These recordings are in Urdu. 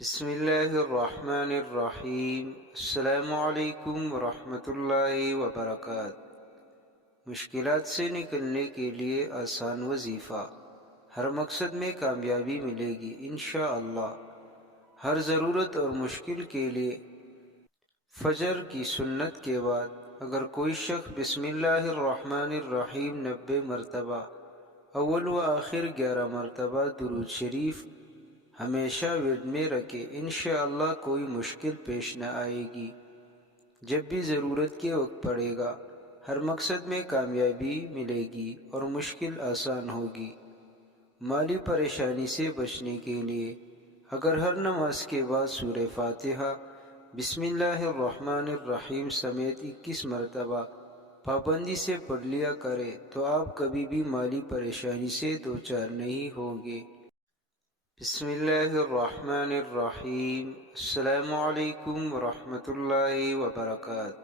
بسم اللہ الرحمن الرحیم۔ السلام علیکم ورحمۃ اللہ وبرکاتہ۔ مشکلات سے نکلنے کے لیے آسان وظیفہ۔ ہر مقصد میں کامیابی ملے گی انشاءاللہ۔ ہر ضرورت اور مشکل کے لیے فجر کی سنت کے بعد اگر کوئی شخص بسم اللہ الرحمن الرحیم 90 مرتبہ، اول و آخر 11 مرتبہ درود شریف ہمیشہ ورد میں رکھے، انشاءاللہ کوئی مشکل پیش نہ آئے گی۔ جب بھی ضرورت کے وقت پڑے گا، ہر مقصد میں کامیابی ملے گی اور مشکل آسان ہوگی۔ مالی پریشانی سے بچنے کے لیے اگر ہر نماز کے بعد سورہ فاتحہ، بسم اللہ الرحمن الرحیم سمیت 21 مرتبہ پابندی سے پڑھ لیا کرے تو آپ کبھی بھی مالی پریشانی سے دوچار نہیں ہوں گے۔ بسم اللہ الرحمن الرحیم۔ السلام علیکم ورحمۃ اللہ وبرکاتہ۔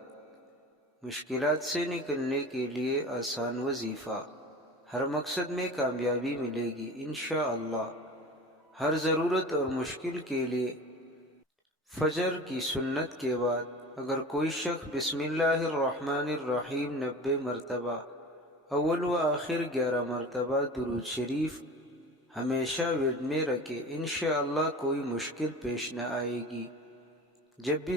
مشکلات سے نکلنے کے لیے آسان وظیفہ۔ ہر مقصد میں کامیابی ملے گی انشاءاللہ۔ ہر ضرورت اور مشکل کے لیے فجر کی سنت کے بعد اگر کوئی شخص بسم اللہ الرحمن الرحیم 90 مرتبہ، اول و آخر 11 مرتبہ درود شریف ہمیشہ ورد میں رکھے، انشاءاللہ کوئی مشکل پیش نہ آئے گی۔ جب بھی